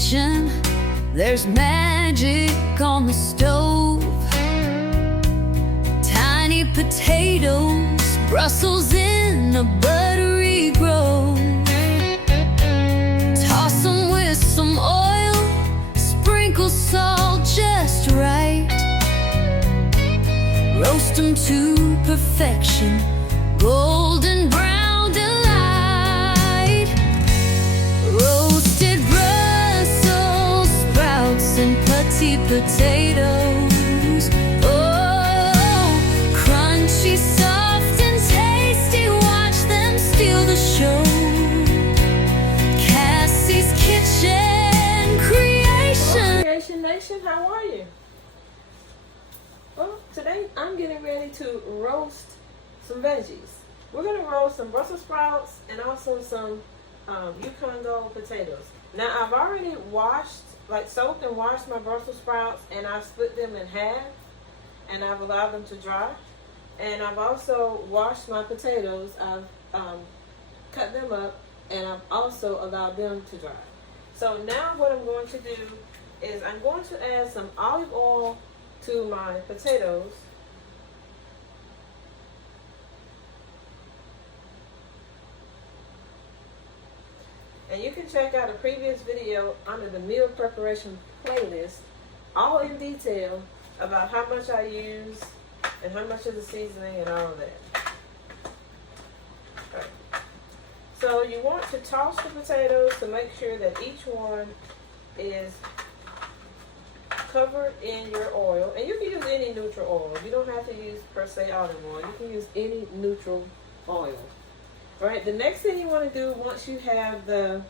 kitchen, there's magic on the stove. Tiny potatoes, Brussels in a buttery grove. Toss them with some oil, sprinkle salt just right. Roast them to perfection, golden brown delight. Roasted Brussels sprouts and petite potatoes. Oh, crunchy, soft and tasty, watch them steal the show. Cassie's Kitchen Creation. Creation Nation, how are you? Well, today I'm getting ready to roast some veggies. We're going to roast some Brussels sprouts and also some Yukon Gold potatoes. Now I've already soaked and washed my Brussels sprouts, and I've split them in half and I've allowed them to dry. And I've also washed my potatoes. I've cut them up and I've also allowed them to dry. So now what I'm going to do is I'm going to add some olive oil to my potatoes. And you can check out a previous video under the meal preparation playlist, all in detail about how much I use and how much of the seasoning and all of that. All right. So you want to toss the potatoes to make sure that each one is covered in your oil. And you can use any neutral oil. You don't have to use per se olive oil. You can use any neutral oil. Right, the next thing you want to do once you have the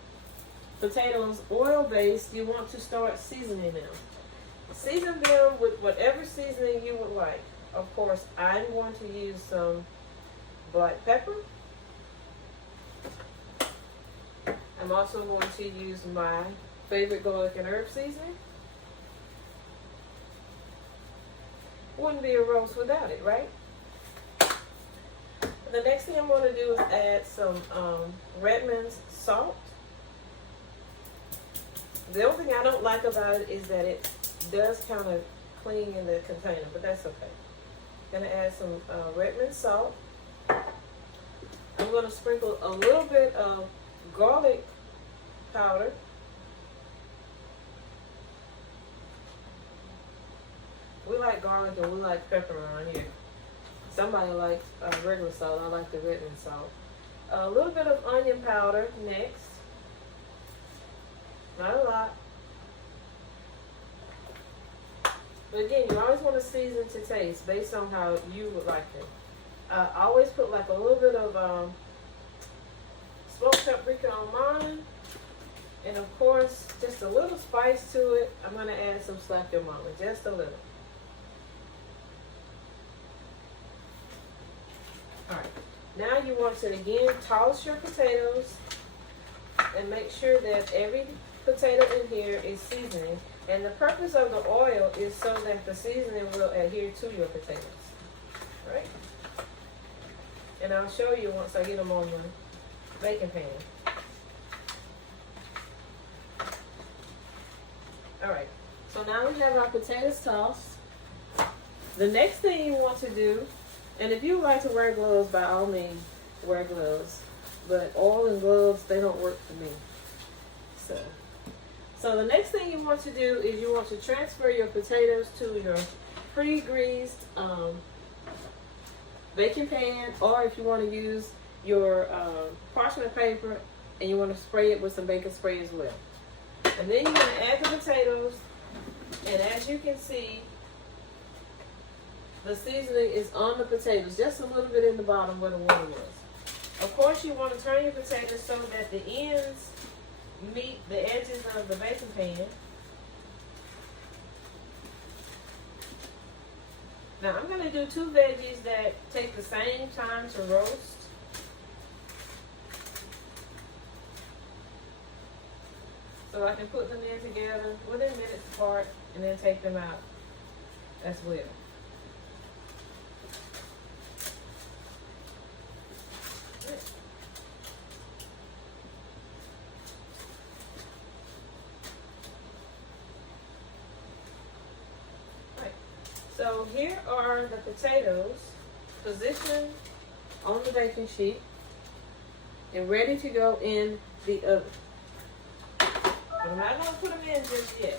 potatoes oil based, you want to start seasoning them. Season them with whatever seasoning you would like. Of course, I'm going to use some black pepper. I'm also going to use my favorite garlic and herb seasoning. Wouldn't be a roast without it, right? The next thing I'm going to do is add some Redmond's salt. The only thing I don't like about it is that it does kind of cling in the container, but that's okay. I'm going to add some Redmond's salt. I'm going to sprinkle a little bit of garlic powder. We like garlic and we like pepper around here. Somebody likes regular salt. I like the Redmond salt. A little bit of onion powder next. Not a lot. But again, you always want to season to taste based on how you would like it. I always put like a little bit of smoked paprika on mine. And of course, just a little spice to it. I'm going to add some slap your mama. Just a little. Alright, now you want to again toss your potatoes and make sure that every potato in here is seasoning. And the purpose of the oil is so that the seasoning will adhere to your potatoes. Right? And I'll show you once I get them on the baking pan. Alright, so now we have our potatoes tossed. The next thing you want to do, and if you like to wear gloves, by all means, wear gloves. But oil and gloves, they don't work for me. So the next thing you want to do is you want to transfer your potatoes to your pre-greased baking pan, or if you want to use your parchment paper and you want to spray it with some baking spray as well. And then you're going to add the potatoes, and as you can see, the seasoning is on the potatoes, just a little bit in the bottom where the water was. Of course, you want to turn your potatoes so that the ends meet the edges of the baking pan. Now, I'm going to do two veggies that take the same time to roast. So I can put them in together within minutes apart and then take them out as well. So here are the potatoes positioned on the baking sheet and ready to go in the oven. But I'm not going to put them in just yet,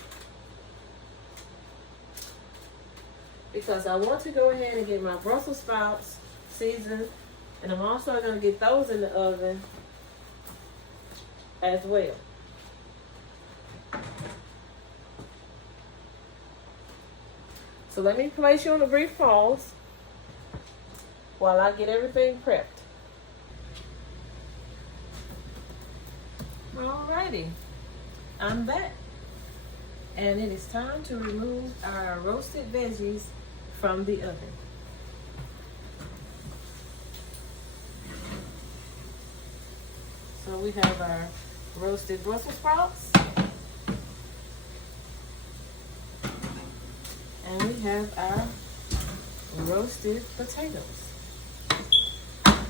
because I want to go ahead and get my Brussels sprouts seasoned, and I'm also going to get those in the oven as well. So let me place you on a brief pause while I get everything prepped. Alrighty, I'm back. And it is time to remove our roasted veggies from the oven. So we have our roasted Brussels sprouts. And we have our roasted potatoes.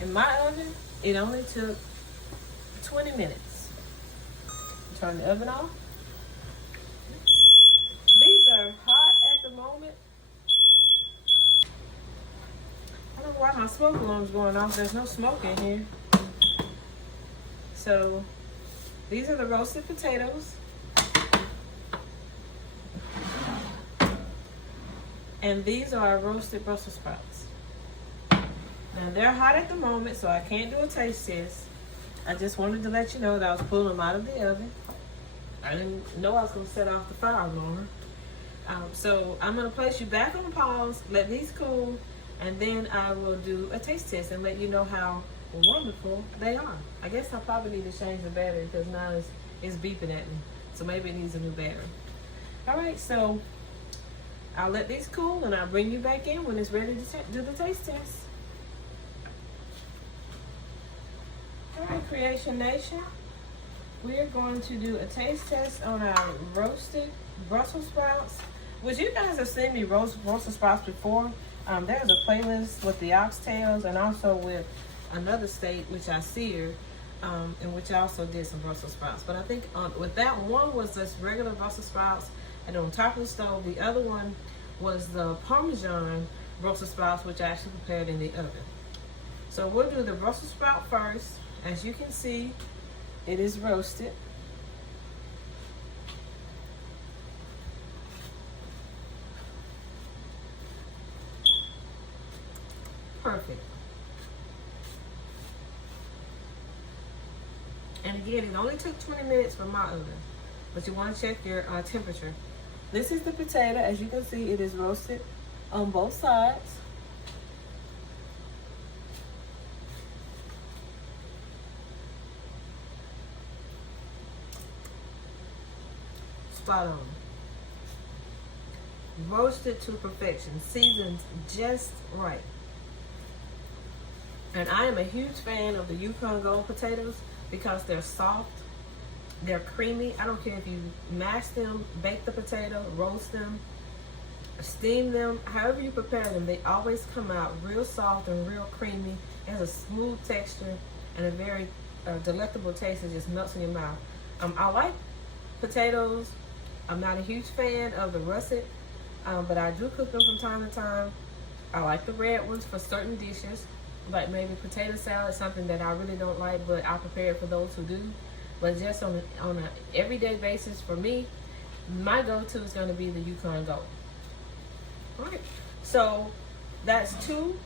In my oven, it only took 20 minutes. Turn the oven off. These are hot at the moment. I don't know why my smoke alarm's going off. There's no smoke in here. So these are the roasted potatoes. And these are our roasted Brussels sprouts. Now they're hot at the moment, so I can't do a taste test. I just wanted to let you know that I was pulling them out of the oven. I didn't know I was going to set off the fire alarm. So I'm going to place you back on pause, let these cool, and then I will do a taste test and let you know how wonderful they are. I guess I probably need to change the battery because now it's beeping at me. So maybe it needs a new battery. All right, so I'll let these cool and I'll bring you back in when it's ready to do the taste test. All right, Creation Nation. We are going to do a taste test on our roasted Brussels sprouts, which you guys have seen me roast Brussels sprouts before. There's a playlist with the oxtails and also with another steak, which I seared, in which I also did some Brussels sprouts. But I think with that one was just regular Brussels sprouts and on top of the stove. The other one was the Parmesan Brussels sprouts, which I actually prepared in the oven. So we'll do the Brussels sprout first. As you can see, it is roasted. Perfect. And again, it only took 20 minutes from my oven, but you want to check your temperature. This is the potato. As you can see, it is roasted on both sides. Spot on. Roasted to perfection, seasoned just right. And I am a huge fan of the Yukon Gold potatoes because they're soft, they're creamy. I don't care if you mash them, bake the potato, roast them, steam them, however you prepare them, they always come out real soft and real creamy. It has a smooth texture and a very delectable taste that just melts in your mouth. I like potatoes. I'm not a huge fan of the russet, but I do cook them from time to time. I like the red ones for certain dishes, like maybe potato salad, something that I really don't like, but I prepare it for those who do. But just on an everyday basis for me, my go-to is going to be the Yukon Gold. All right, so that's 2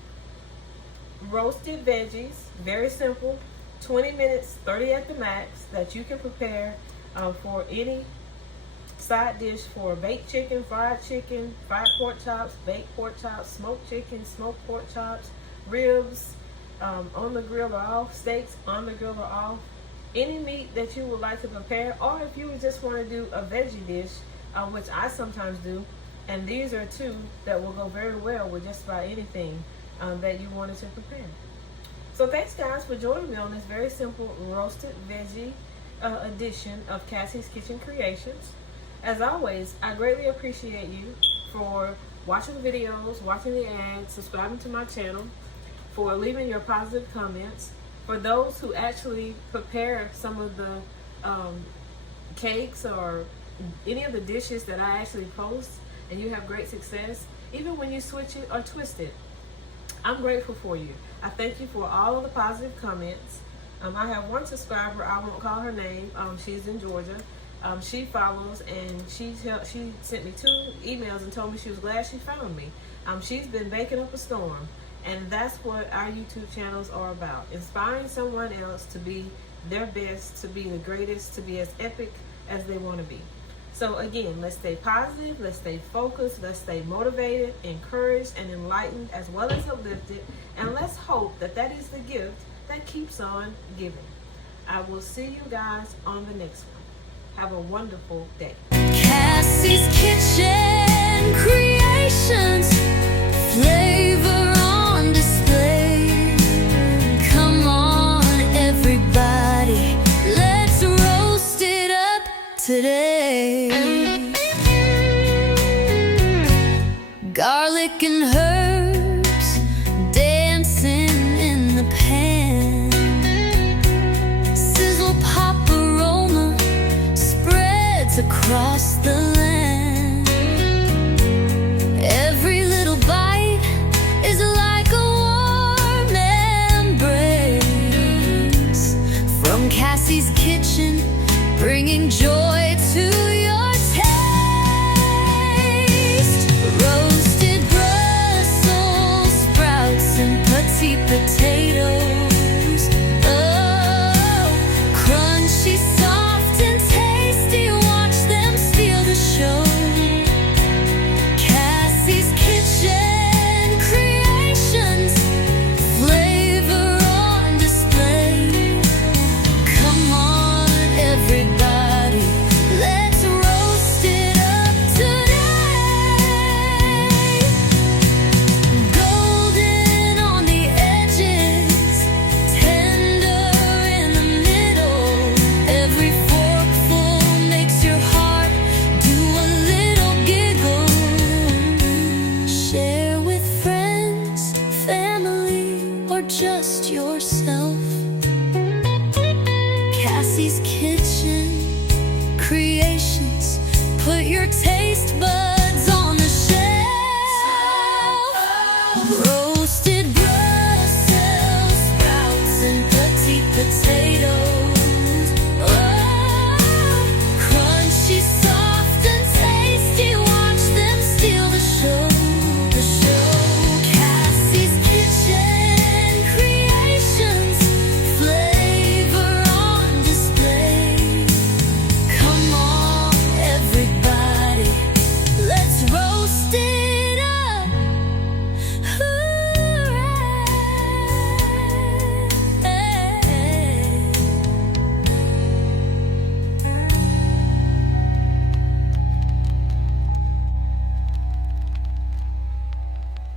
roasted veggies, very simple, 20 minutes, 30 at the max, that you can prepare for any side dish for baked chicken, fried pork chops, baked pork chops, smoked chicken, smoked pork chops, ribs on the grill or off, steaks on the grill or off, any meat that you would like to prepare, or if you would just want to do a veggie dish, which I sometimes do. And these are 2 that will go very well with just about anything that you wanted to prepare. So thanks guys for joining me on this very simple roasted veggie edition of Cassie's Kitchen Creations. As always, I greatly appreciate you for watching the videos, watching the ads, subscribing to my channel, for leaving your positive comments, for those who actually prepare some of the cakes or any of the dishes that I actually post and you have great success. even when you switch it or twist it. I'm grateful for you. I thank you for all of the positive comments. I have one subscriber, I won't call her name, she's in Georgia. She follows, and she sent me 2 emails and told me she was glad she found me. She's been baking up a storm, and that's what our YouTube channels are about. Inspiring someone else to be their best, to be the greatest, to be as epic as they want to be. So again, let's stay positive, let's stay focused, let's stay motivated, encouraged, and enlightened, as well as uplifted, and let's hope that that is the gift that keeps on giving. I will see you guys on the next one. Have a wonderful day. Cassie's Kitchen Creations, flavor on display. Come on, everybody, let's roast it up today. Garlic and herbs dancing in the pan. Sizzle pop aroma spreads across the land. Every little bite is like a warm embrace. From Cassie's Kitchen, bringing joy to your taste. Roasted Brussels sprouts and petite potatoes. Oh, crunchy, soft, and tasty. Watch them steal the show. Cassie's Kitchen Creations, flavor on display. Come on, everybody, let's roast it up today. Golden on the edges, tender in the middle. Every forkful makes your heart do a little giggle. Share with friends, family, or just yourself. Cassie's Kitchen Creations, put your taste buds on the shelf. Roasted